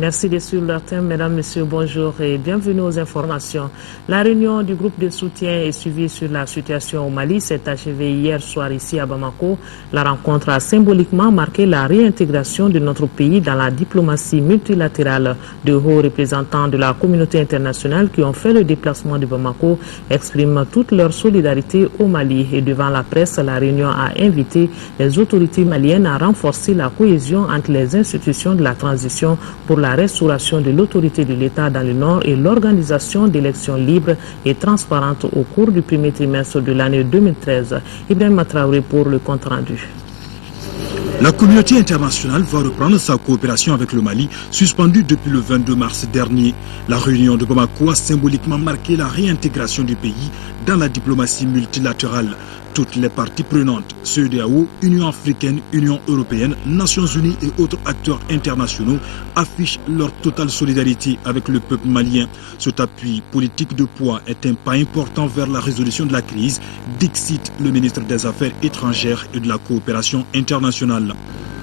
Merci de suivre leur thème. Mesdames, Messieurs, bonjour et bienvenue aux informations. La réunion du groupe de soutien est suivie sur la situation au Mali s'est achevée hier soir ici à Bamako. La rencontre a symboliquement marqué la réintégration de notre pays dans la diplomatie multilatérale. De hauts représentants de la communauté internationale qui ont fait le déplacement de Bamako expriment toute leur solidarité au Mali. Et devant la presse, la réunion a invité les autorités maliennes à renforcer la cohésion entre les institutions de la transition pour la restauration de l'autorité de l'État dans le Nord et l'organisation d'élections libres et transparentes au cours du premier trimestre de l'année 2013. Ibrahim Traoré pour le compte-rendu. La communauté internationale va reprendre sa coopération avec le Mali, suspendue depuis le 22 mars dernier. La réunion de Bamako a symboliquement marqué la réintégration du pays dans la diplomatie multilatérale. Toutes les parties prenantes, CEDEAO, Union africaine, Union européenne, Nations unies et autres acteurs internationaux affichent leur totale solidarité avec le peuple malien. Cet appui politique de poids est un pas important vers la résolution de la crise, dixit le ministre des Affaires étrangères et de la coopération internationale.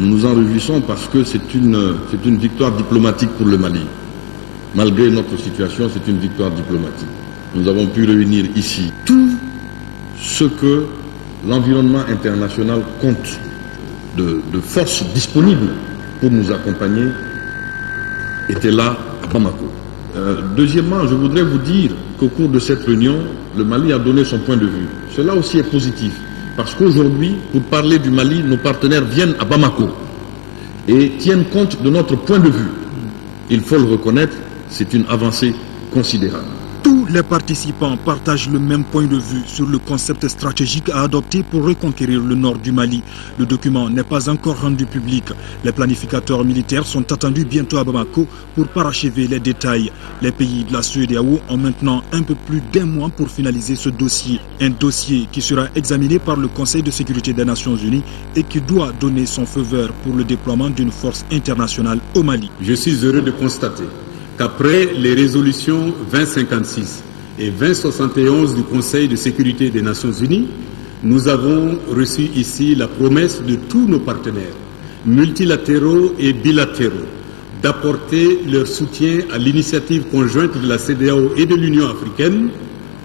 Nous nous en réjouissons parce que c'est une victoire diplomatique pour le Mali. Malgré notre situation, c'est une victoire diplomatique. Nous avons pu réunir ici tout ce que l'environnement international compte de forces disponibles pour nous accompagner était là à Bamako. Deuxièmement, je voudrais vous dire qu'au cours de cette réunion, le Mali a donné son point de vue. Cela aussi est positif, parce qu'aujourd'hui, pour parler du Mali, nos partenaires viennent à Bamako et tiennent compte de notre point de vue. Il faut le reconnaître, c'est une avancée considérable. Tous les participants partagent le même point de vue sur le concept stratégique à adopter pour reconquérir le nord du Mali. Le document n'est pas encore rendu public. Les planificateurs militaires sont attendus bientôt à Bamako pour parachever les détails. Les pays de la CEDEAO ont maintenant un peu plus d'1 mois pour finaliser ce dossier. Un dossier qui sera examiné par le Conseil de sécurité des Nations Unies et qui doit donner son feu vert pour le déploiement d'une force internationale au Mali. Je suis heureux de constater qu'après les résolutions 2056 et 2071 du Conseil de sécurité des Nations Unies, nous avons reçu ici la promesse de tous nos partenaires, multilatéraux et bilatéraux, d'apporter leur soutien à l'initiative conjointe de la CEDEAO et de l'Union africaine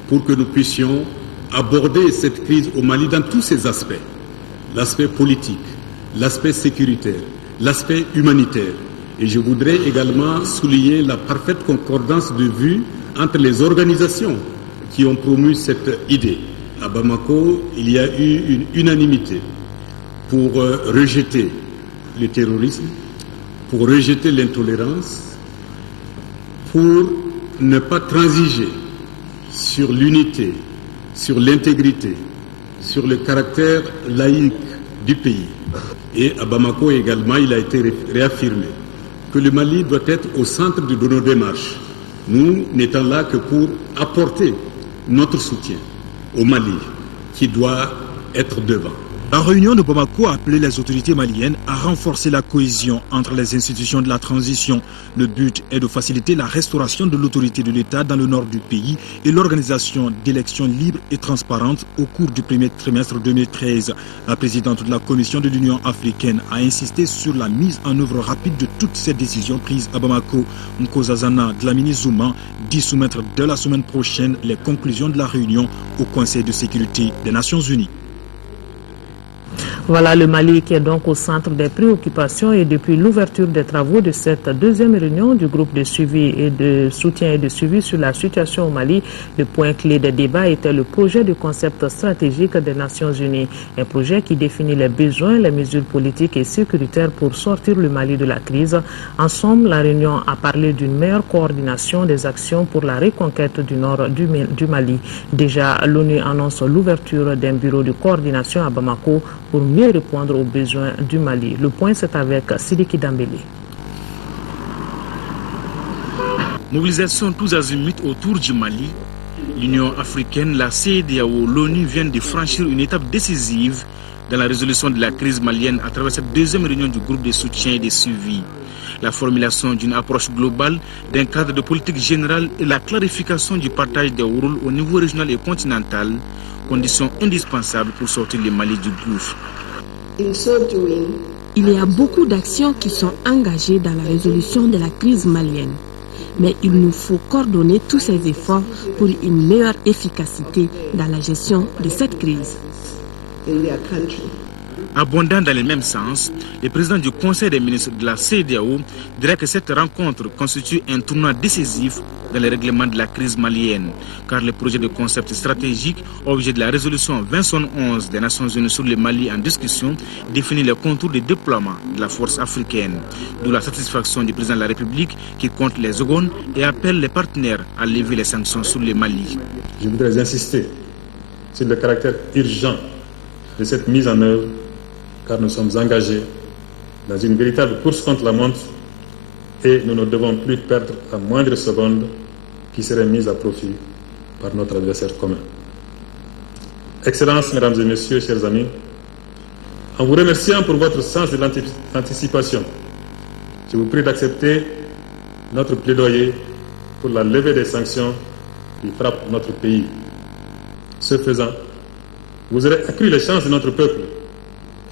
pour que nous puissions aborder cette crise au Mali dans tous ses aspects. L'aspect politique, l'aspect sécuritaire, l'aspect humanitaire. Et je voudrais également souligner la parfaite concordance de vues entre les organisations qui ont promu cette idée. À Bamako, il y a eu une unanimité pour rejeter le terrorisme, pour rejeter l'intolérance, pour ne pas transiger sur l'unité, sur l'intégrité, sur le caractère laïque du pays. Et à Bamako également, il a été réaffirmé que le Mali doit être au centre de nos démarches. Nous n'étant là que pour apporter notre soutien au Mali, qui doit être devant. La réunion de Bamako a appelé les autorités maliennes à renforcer la cohésion entre les institutions de la transition. Le but est de faciliter la restauration de l'autorité de l'État dans le nord du pays et l'organisation d'élections libres et transparentes au cours du premier trimestre 2013. La présidente de la Commission de l'Union africaine a insisté sur la mise en œuvre rapide de toutes ces décisions prises à Bamako. Nkosazana Dlamini Zuma dit soumettre dès la semaine prochaine les conclusions de la réunion au Conseil de sécurité des Nations Unies. Voilà le Mali qui est donc au centre des préoccupations et depuis l'ouverture des travaux de cette deuxième réunion du groupe de suivi et de soutien et de suivi sur la situation au Mali, le point clé des débats était le projet de concept stratégique des Nations Unies. Un projet qui définit les besoins, les mesures politiques et sécuritaires pour sortir le Mali de la crise. En somme, la réunion a parlé d'une meilleure coordination des actions pour la reconquête du nord du Mali. Déjà, l'ONU annonce l'ouverture d'un bureau de coordination à Bamako pour mieux répondre aux besoins du Mali. Le point, c'est avec Sidiki Dambélé. Mobilisation tous azimuts autour du Mali. L'Union africaine, la CEDEAO, l'ONU viennent de franchir une étape décisive dans la résolution de la crise malienne à travers cette deuxième réunion du groupe de soutien et de suivi. La formulation d'une approche globale, d'un cadre de politique générale et la clarification du partage des rôles au niveau régional et continental, conditions indispensables pour sortir le Mali du gouffre. In so doing, Il y a beaucoup d'actions qui sont engagées dans la résolution de la crise malienne. Mais il nous faut coordonner tous ces efforts pour une meilleure efficacité dans la gestion de cette crise. Abondant dans le même sens, le président du Conseil des ministres de la CEDEAO dirait que cette rencontre constitue un tournant décisif dans le règlement de la crise malienne, car le projet de concept stratégique, objet de la résolution 2011 des Nations Unies sur le Mali en discussion, définit les contours de déploiement de la force africaine. D'où la satisfaction du président de la République qui compte les secondes et appelle les partenaires à lever les sanctions sur le Mali. Je voudrais insister sur le caractère urgent de cette mise en œuvre, car nous sommes engagés dans une véritable course contre la montre et nous ne devons plus perdre la moindre seconde qui serait mise à profit par notre adversaire commun. Excellences, Mesdames et Messieurs, chers amis, en vous remerciant pour votre sens de l'anticipation, je vous prie d'accepter notre plaidoyer pour la levée des sanctions qui frappent notre pays. Ce faisant, vous aurez accru les chances de notre peuple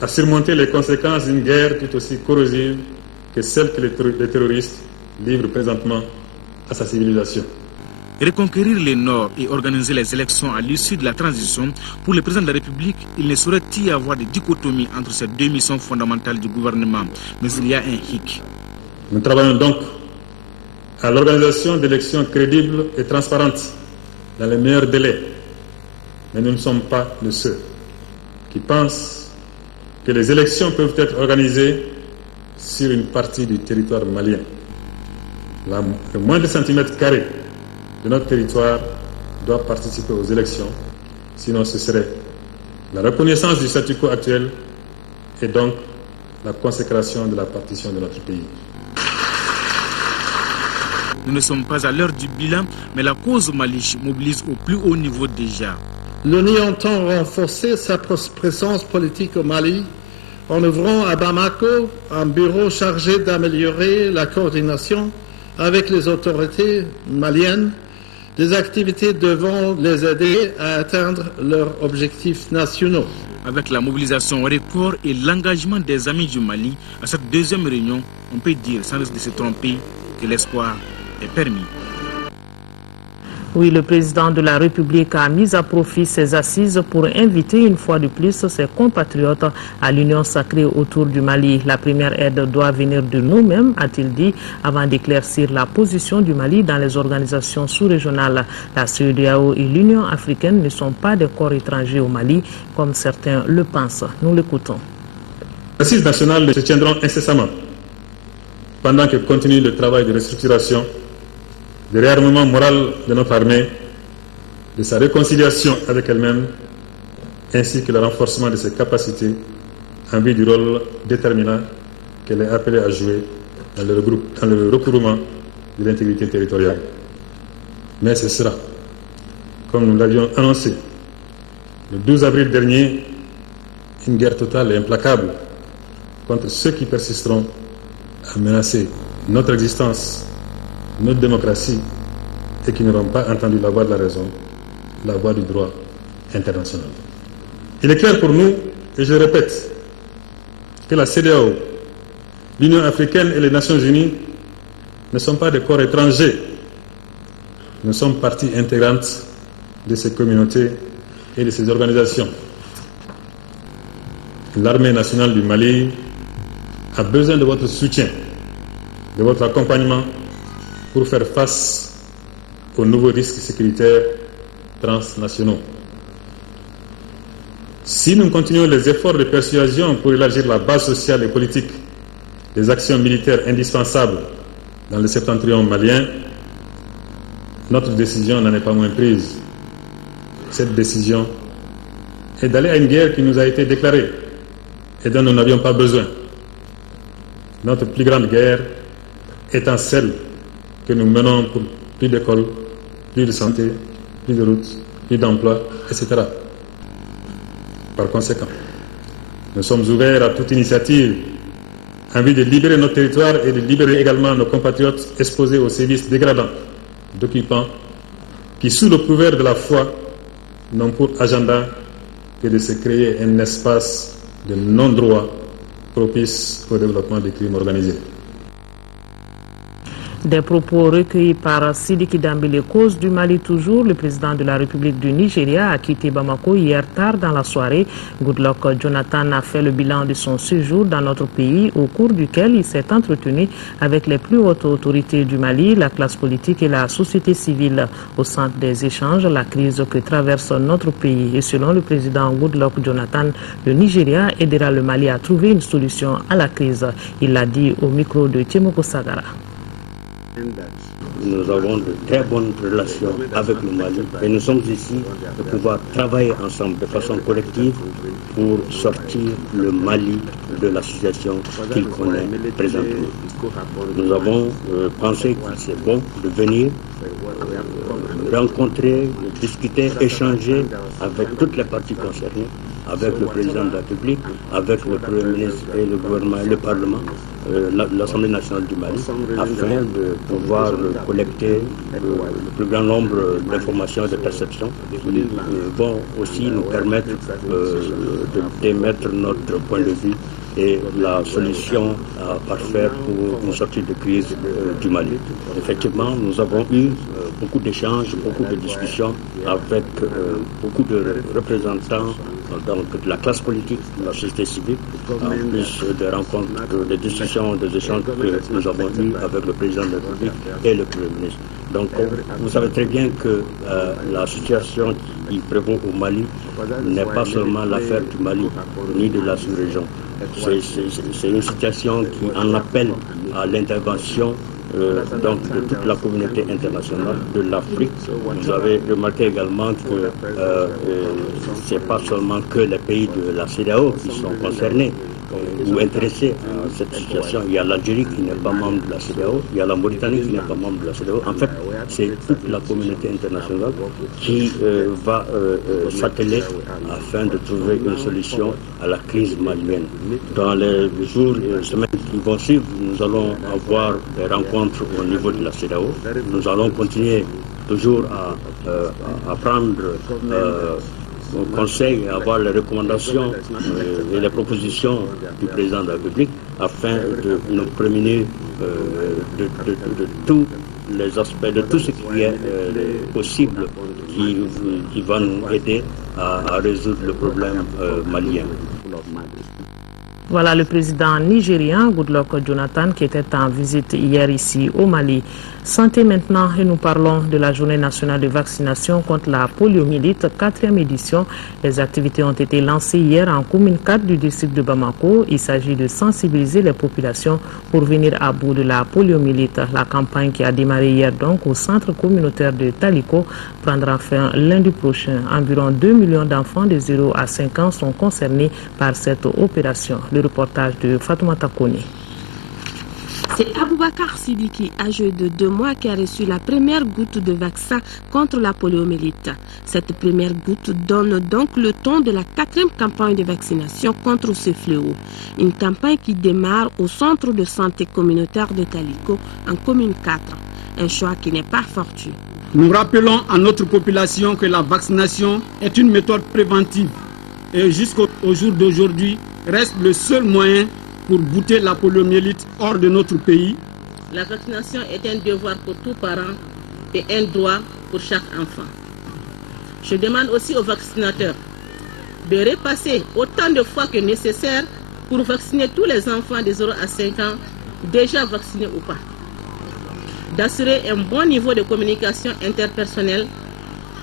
à surmonter les conséquences d'une guerre tout aussi corrosive que celle que les terroristes livrent présentement à sa civilisation. Reconquérir le Nord et organiser les élections à l'issue de la transition, pour le président de la République, il ne saurait y avoir de dichotomie entre ces deux missions fondamentales du gouvernement. Mais il y a un hic. Nous travaillons donc à l'organisation d'élections crédibles et transparentes dans les meilleurs délais. Mais nous ne sommes pas de ceux qui pensent que les élections peuvent être organisées sur une partie du territoire malien. Le moins de centimètres carrés de notre territoire doit participer aux élections, sinon ce serait la reconnaissance du statu quo actuel et donc la consécration de la partition de notre pays. Nous ne sommes pas à l'heure du bilan, mais la cause Mali mobilise au plus haut niveau déjà. L'Union entend renforcer sa présence politique au Mali en ouvrant à Bamako un bureau chargé d'améliorer la coordination avec les autorités maliennes des activités devant les aider à atteindre leurs objectifs nationaux. Avec la mobilisation record et l'engagement des amis du Mali à cette deuxième réunion, on peut dire sans risque de se tromper que l'espoir est permis. Oui, le président de la République a mis à profit ses assises pour inviter une fois de plus ses compatriotes à l'union sacrée autour du Mali. La première aide doit venir de nous-mêmes, a-t-il dit, avant d'éclaircir la position du Mali dans les organisations sous-régionales. La CEDEAO et l'Union africaine ne sont pas des corps étrangers au Mali, comme certains le pensent. Nous l'écoutons. Les assises nationales se tiendront incessamment pendant que continue le travail de restructuration, de réarmement moral de notre armée, de sa réconciliation avec elle-même, ainsi que le renforcement de ses capacités en vue du rôle déterminant qu'elle est appelée à jouer dans le recouvrement de l'intégrité territoriale. Mais ce sera, comme nous l'avions annoncé, le 12 avril dernier, une guerre totale et implacable contre ceux qui persisteront à menacer notre existence, notre démocratie, et qui n'auront pas entendu la voix de la raison, la voix du droit international. Il est clair pour nous, et je le répète, que la CEDEAO, l'Union africaine et les Nations unies ne sont pas des corps étrangers. Nous sommes partie intégrante de ces communautés et de ces organisations. L'armée nationale du Mali a besoin de votre soutien, de votre accompagnement pour faire face aux nouveaux risques sécuritaires transnationaux. Si nous continuons les efforts de persuasion pour élargir la base sociale et politique des actions militaires indispensables dans le septentrion malien, notre décision n'en est pas moins prise. Cette décision est d'aller à une guerre qui nous a été déclarée et dont nous n'avions pas besoin. Notre plus grande guerre étant celle que nous menons pour plus d'écoles, plus de santé, plus de routes, plus d'emplois, etc. Par conséquent, nous sommes ouverts à toute initiative en vue de libérer notre territoire et de libérer également nos compatriotes exposés aux sévices dégradants d'occupants qui, sous le couvert de la foi, n'ont pour agenda que de se créer un espace de non-droit propice au développement des crimes organisés. Des propos recueillis par Sidiki Dambélé, cause du Mali toujours. Le président de la République du Nigeria a quitté Bamako hier tard dans la soirée. Goodluck Jonathan a fait le bilan de son séjour dans notre pays, au cours duquel il s'est entretenu avec les plus hautes autorités du Mali, la classe politique et la société civile. Au centre des échanges, la crise que traverse notre pays. Et selon le président Goodluck Jonathan, le Nigeria aidera le Mali à trouver une solution à la crise. Il l'a dit au micro de Tiemoko Sagara. Nous avons de très bonnes relations avec le Mali et nous sommes ici pour pouvoir travailler ensemble de façon collective pour sortir le Mali de la situation qu'il connaît présentement. Nous avons pensé qu'il c'est bon de venir rencontrer, discuter, échanger avec toutes les parties concernées, avec le président de la République, avec le Premier ministre et le gouvernement et le Parlement, l'Assemblée nationale du Mali, afin de pouvoir collecter le plus grand nombre d'informations et de perceptions qui vont aussi nous permettre d'émettre notre point de vue et la solution à parfaire pour une sortie de crise du Mali. Effectivement, nous avons eu beaucoup d'échanges, beaucoup de discussions avec beaucoup de représentants donc, de la classe politique, de la société civile, en plus des rencontres, des discussions, des échanges que nous avons eus avec le président de la République et le Premier ministre. Donc vous savez très bien que la situation qui prévaut au Mali n'est pas seulement l'affaire du Mali ni de la sous-région. C'est une situation qui en appelle à l'intervention donc de toute la communauté internationale, de l'Afrique. Vous avez remarqué également que ce n'est pas seulement que les pays de la CEDEAO qui sont concernés ou intéressés à cette situation. Il y a l'Algérie qui n'est pas membre de la CEDEAO, il y a la Mauritanie qui n'est pas membre de la CEDEAO. En fait, c'est toute la communauté internationale qui va s'atteler afin de trouver une solution à la crise malienne. Dans les jours et semaines qui vont suivre, nous allons avoir des rencontres au niveau de la CEDEAO. Nous allons continuer toujours à prendre au Conseil et avoir les recommandations et les propositions du président de la République afin de nous prémunir de tous les aspects, de tout ce qui est possible qui va nous aider à résoudre le problème malien. Voilà le président nigérien Goodluck Jonathan qui était en visite hier ici au Mali. Santé maintenant et nous parlons de la journée nationale de vaccination contre la poliomyélite, 4e édition. Les activités ont été lancées hier en commune 4 du district de Bamako. Il s'agit de sensibiliser les populations pour venir à bout de la poliomyélite. La campagne qui a démarré hier donc au centre communautaire de Taliko prendra fin lundi prochain. Environ 2 millions d'enfants de 0 à 5 ans sont concernés par cette opération. Le reportage de Fatoumata Kone. C'est Aboubakar Sidiki, âgé de 2 mois, qui a reçu la première goutte de vaccin contre la poliomyélite. Cette première goutte donne donc le ton de la 4e campagne de vaccination contre ce fléau. Une campagne qui démarre au centre de santé communautaire de Taliko, en commune 4. Un choix qui n'est pas fortuit. Nous rappelons à notre population que la vaccination est une méthode préventive et jusqu'au jour d'aujourd'hui reste le seul moyen pour bouter la poliomyélite hors de notre pays. La vaccination est un devoir pour tout parent et un droit pour chaque enfant. Je demande aussi aux vaccinateurs de repasser autant de fois que nécessaire pour vacciner tous les enfants de 0 à 5 ans, déjà vaccinés ou pas. D'assurer un bon niveau de communication interpersonnelle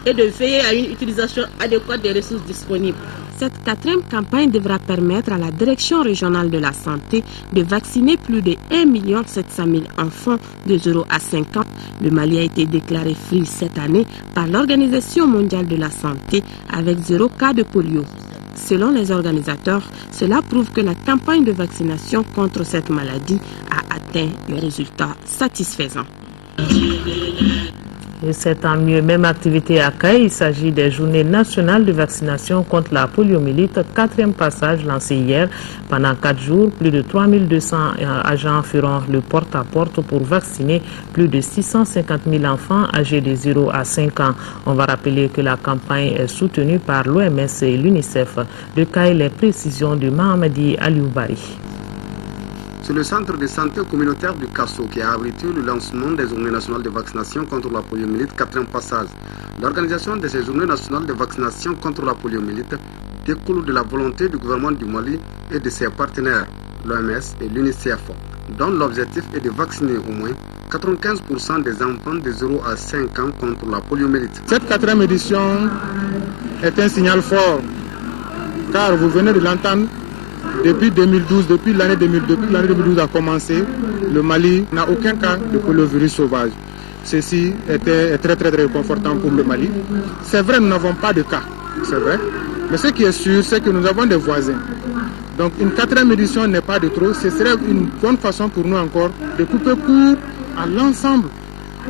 et de veiller à une utilisation adéquate des ressources disponibles. Cette 4e campagne devra permettre à la Direction régionale de la santé de vacciner plus de 1 700 000 enfants de 0 à 5 ans. Le Mali a été déclaré free cette année par l'Organisation mondiale de la santé avec 0 cas de polio. Selon les organisateurs, cela prouve que la campagne de vaccination contre cette maladie a atteint des résultats satisfaisants. Et c'est tant mieux. Même activité à Caille, il s'agit des journées nationales de vaccination contre la poliomyélite, 4e passage lancé hier. Pendant 4 jours, plus de 3200 agents feront le porte-à-porte pour vacciner plus de 650 000 enfants âgés de 0 à 5 ans. On va rappeler que la campagne est soutenue par l'OMS et l'UNICEF. De Caille, les précisions de Mahamadi Alioubari. C'est le centre de santé communautaire du Kasso qui a abrité le lancement des journées nationales de vaccination contre la poliomyélite 4e passage. L'organisation de ces journées nationales de vaccination contre la poliomyélite découle de la volonté du gouvernement du Mali et de ses partenaires, l'OMS et l'UNICEF, dont l'objectif est de vacciner au moins 95% des enfants de 0 à 5 ans contre la poliomyélite. Cette 4e édition est un signal fort, car vous venez de l'entendre, depuis 2012, depuis l'année 2012 a commencé, le Mali n'a aucun cas de poliovirus sauvage. Ceci était très réconfortant pour le Mali. C'est vrai, nous n'avons pas de cas, c'est vrai. Mais ce qui est sûr, c'est que nous avons des voisins. Donc une 4e édition n'est pas de trop. Ce serait une bonne façon pour nous encore de couper court à l'ensemble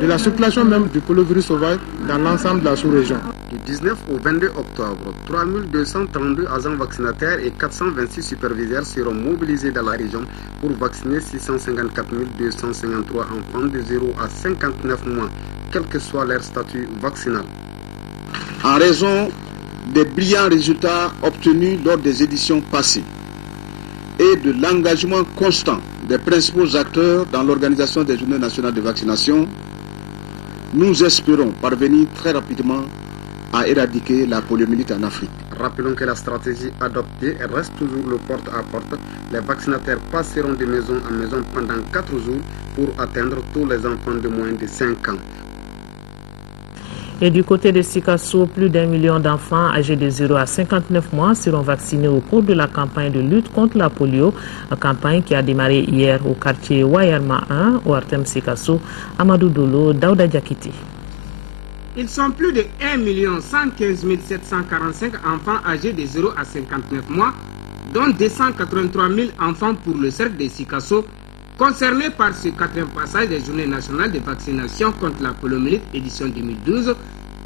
de la circulation même du poliovirus sauvage dans l'ensemble de la sous-région. Du 19 au 22 octobre, 3232 agents vaccinataires et 426 superviseurs seront mobilisés dans la région pour vacciner 654 253 enfants de 0 à 59 mois, quel que soit leur statut vaccinal. En raison des brillants résultats obtenus lors des éditions passées et de l'engagement constant des principaux acteurs dans l'organisation des journées nationales de vaccination, nous espérons parvenir très rapidement à éradiquer la poliomyélite en Afrique. Rappelons que la stratégie adoptée reste toujours le porte-à-porte. Les vaccinataires passeront de maison en maison pendant 4 jours pour atteindre tous les enfants de moins de 5 ans. Et du côté de Sikasso, plus d'1 million d'enfants âgés de 0 à 59 mois seront vaccinés au cours de la campagne de lutte contre la polio, une campagne qui a démarré hier au quartier Wayarma 1, au Artem Sikasso. Amadou Dolo, Daouda Diakiti. Ils sont plus de 1 115 745 enfants âgés de 0 à 59 mois, dont 283 000 enfants pour le cercle de Sikasso, concernés par ce 4e passage des journées nationales de vaccination contre la poliomyélite édition 2012,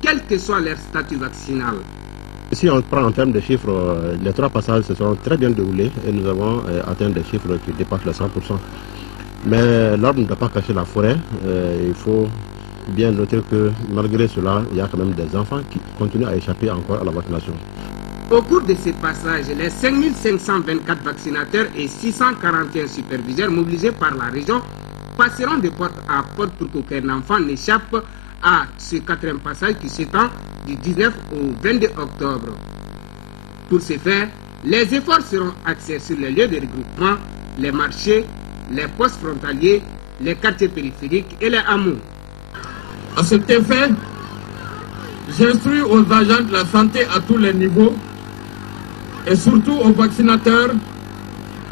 quel que soit leur statut vaccinal. Si on prend en termes de chiffres, les 3 passages se sont très bien déroulés et nous avons atteint des chiffres qui dépassent les 100%. Mais l'arbre ne doit pas cacher la forêt. Il faut bien noter que malgré cela, il y a quand même des enfants qui continuent à échapper encore à la vaccination. Au cours de ces passages, les 5524 vaccinateurs et 641 superviseurs mobilisés par la région passeront de porte à porte pour qu'aucun enfant n'échappe à ce 4e passage qui s'étend du 19 au 22 octobre. Pour ce faire, les efforts seront axés sur les lieux de regroupement, les marchés, les postes frontaliers, les quartiers périphériques et les hameaux. À cet effet, j'instruis aux agents de la santé à tous les niveaux et surtout aux vaccinateurs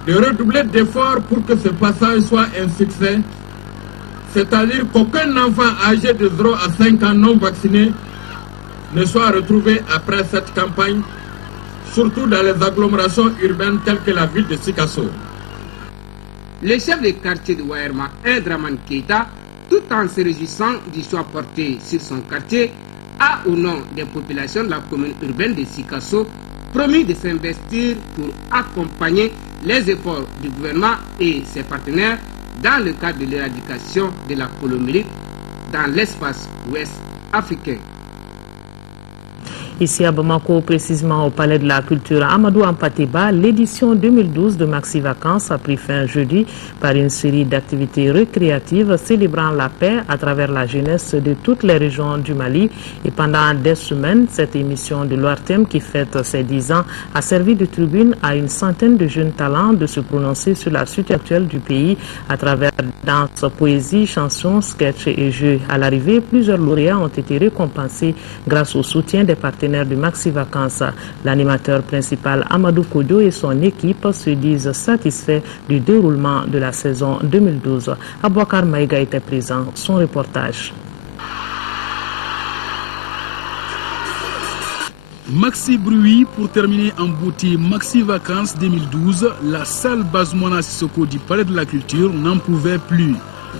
de redoubler d'efforts pour que ce passage soit un succès, c'est-à-dire qu'aucun enfant âgé de 0 à 5 ans non vacciné ne soit retrouvé après cette campagne, surtout dans les agglomérations urbaines telles que la ville de Sikasso. Le chef de quartier de Wayarma, Draman Keita, tout en se réjouissant du choix porté sur son quartier, a au nom des populations de la commune urbaine de Sikasso promis de s'investir pour accompagner les efforts du gouvernement et ses partenaires dans le cadre de l'éradication de la poliomyélite dans l'espace ouest africain. Ici à Bamako, précisément au Palais de la Culture Amadou Ampateba, l'édition 2012 de Maxi Vacances a pris fin jeudi par une série d'activités récréatives célébrant la paix à travers la jeunesse de toutes les régions du Mali. Et pendant des semaines, cette émission de l'ORTEM qui fête ses 10 ans a servi de tribune à une centaine de jeunes talents de se prononcer sur la situation actuelle du pays à travers danse, poésie, chansons, sketchs et jeux. À l'arrivée, plusieurs lauréats ont été récompensés grâce au soutien des partenaires de Maxi Vacances. L'animateur principal Amadou Kodo et son équipe se disent satisfaits du déroulement de la saison 2012. Abouakar Maïga était présent. Son reportage. Maxi Bruit pour terminer en beauté Maxi Vacances 2012, la salle Bazmouna Sissoko du Palais de la Culture n'en pouvait plus.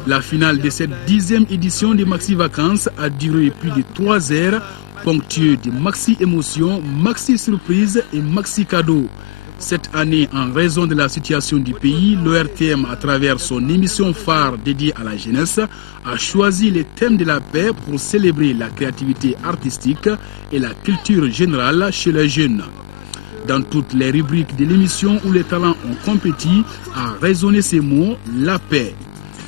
La finale de cette 10e édition de Maxi Vacances a duré plus de 3 heures, ponctuée de Maxi Émotion, Maxi Surprise et Maxi Cadeau. Cette année, en raison de la situation du pays, l'ORTM, à travers son émission phare dédiée à la jeunesse, a choisi les thèmes de la paix pour célébrer la créativité artistique et la culture générale chez les jeunes. Dans toutes les rubriques de l'émission où les talents ont compétit à résonner ces mots, la paix.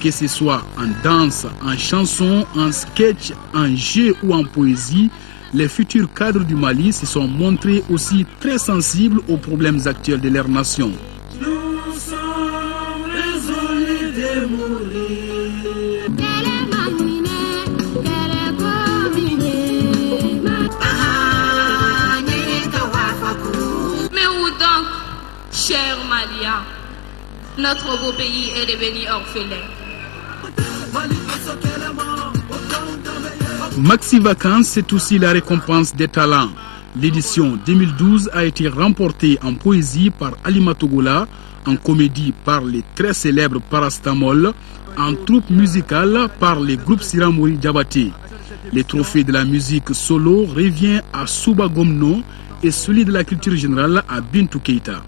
Que ce soit en danse, en chanson, en sketch, en jeu ou en poésie, les futurs cadres du Mali se sont montrés aussi très sensibles aux problèmes actuels de leur nation. Nous sommes résolus de mourir. Mais où donc, chers Maliens, notre beau pays est devenu orphelin. Maxi Vacances, c'est aussi la récompense des talents. L'édition 2012 a été remportée en poésie par Alima Togola, en comédie par les très célèbres Parastamol, en troupe musicale par les groupes Siramouri Diabaté. Les trophées de la musique solo revient à Souba Gomno et celui de la culture générale à Bintou Keita.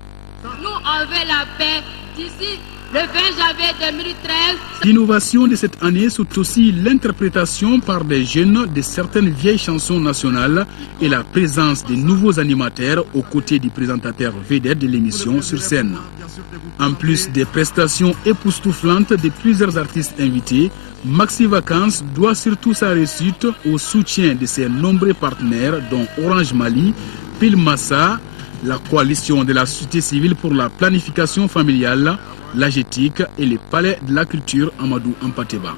Nous, on veut la paix d'ici le 20 janvier 2013. L'innovation de cette année, c'est aussi l'interprétation par des jeunes de certaines vieilles chansons nationales et la présence de nouveaux animateurs aux côtés du présentateur vedette de l'émission sur scène. En plus des prestations époustouflantes de plusieurs artistes invités, Maxi Vacances doit surtout sa réussite au soutien de ses nombreux partenaires dont Orange Mali, Pile Massa, la coalition de la société civile pour la planification familiale, l'AGETIC et le palais de la culture Amadou Ampateba.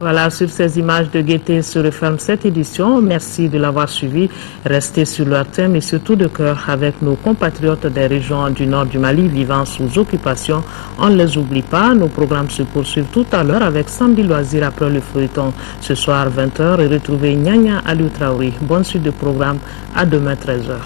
Voilà, sur ces images de gaieté se referme cette édition. Merci de l'avoir suivi. Restez sur leur thème et surtout de cœur avec nos compatriotes des régions du nord du Mali vivant sous occupation. On ne les oublie pas. Nos programmes se poursuivent tout à l'heure avec Samedi Loisir après le feuilleton. Ce soir 20h et retrouvez Nyanya Aliou Traoré. Bonne suite de programme. À demain 13h.